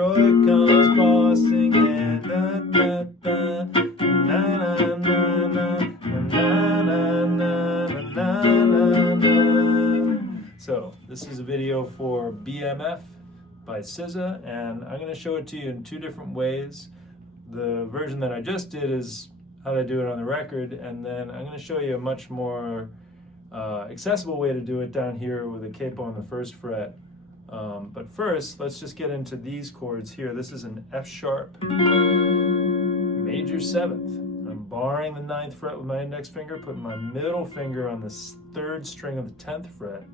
Detroit comes bossing in. Da, da, da, na, na, na, na, na, na, na, na, na, na. So this is a video for BMF by SZA, and I'm going to show it to you in two different ways. The version that I just did is how they do it on the record, and then I'm going to show you a much more accessible way to do it down here with a capo on the first fret. But first, let's just get into these chords here. This is an F sharp major 7th. I'm barring the 9th fret with my index finger, putting my middle finger on the 3rd string of the 10th fret.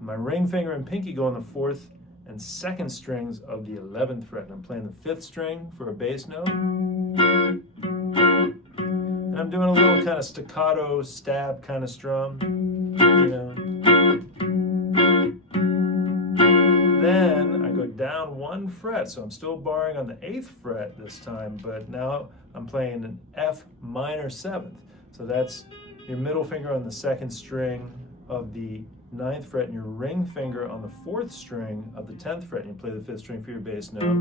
My ring finger and pinky go on the 4th and 2nd strings of the 11th fret. And I'm playing the 5th string for a bass note. And I'm doing a little kind of staccato stab kind of strum, you know. Then I go down 1 fret, so I'm still barring on the 8th fret this time, but now I'm playing an F minor 7th. So that's your middle finger on the 2nd string of the 9th fret and your ring finger on the 4th string of the 10th fret. And you play the 5th string for your bass note.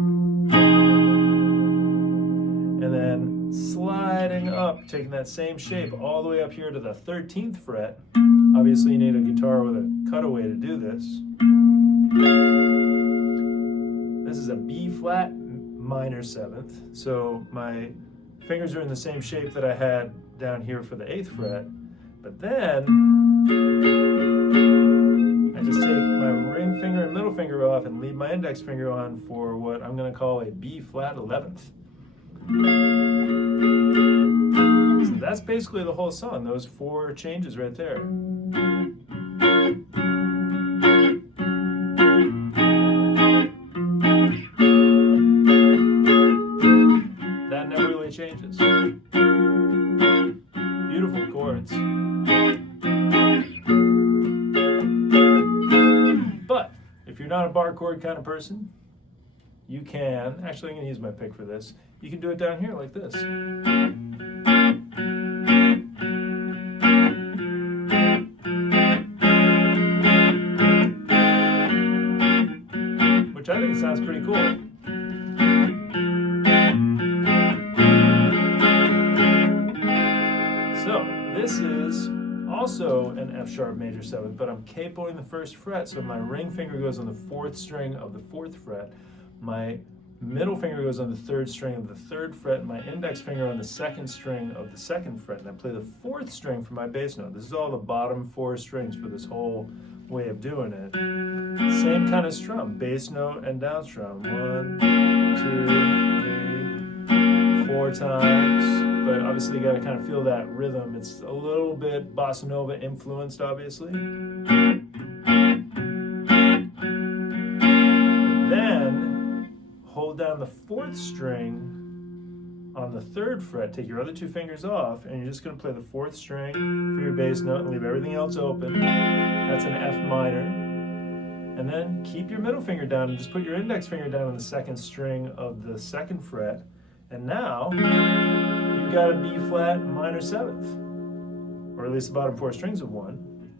And then sliding up, taking that same shape all the way up here to the 13th fret. Obviously you need a guitar with a cutaway to do this. This is a B flat minor 7th. So my fingers are in the same shape that I had down here for the 8th fret. But then I just take my ring finger and middle finger off and leave my index finger on for what I'm going to call a B flat 11th. So that's basically the whole song, those 4 changes right there. That never really changes. Beautiful chords. But if you're not a bar chord kind of person, you can, actually I'm going to use my pick for this, you can do it down here like this. Which I think sounds pretty cool. So this is also an F sharp major 7th, but I'm capoing the 1st fret, so my ring finger goes on the 4th string of the 4th fret. My middle finger goes on the 3rd string of the 3rd fret, and my index finger on the 2nd string of the 2nd fret, and I play the 4th string for my bass note. This is all the bottom 4 strings for this whole way of doing it. Same kind of strum, bass note and down strum. 1, 2, 3, 4 times. But obviously you got to kind of feel that rhythm. It's a little bit bossa nova influenced, obviously. Then hold down the 4th string on the 3rd fret. Take your other 2 fingers off, and you're just going to play the 4th string for your bass note and leave everything else open. That's an F minor. And then keep your middle finger down and just put your index finger down on the 2nd string of the 2nd fret. And now you've got a B flat minor 7th, or at least the bottom 4 strings of 1.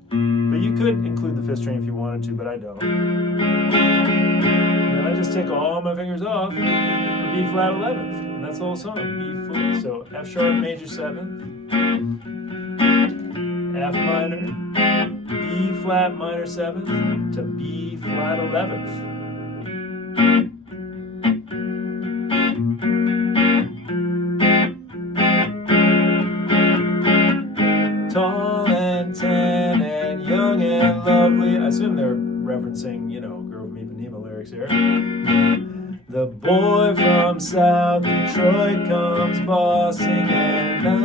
But you could include the 5th string if you wanted to, but I don't. And then I just take all my fingers off for B flat 11th, and that's the whole song, B flat. So F sharp major 7th, F minor, B flat minor 7th to B flat 11th. Tall and tan and young and lovely. I assume they're referencing, you know, Girl from Ipanema lyrics here. The boy from South Detroit comes bossing in. Na,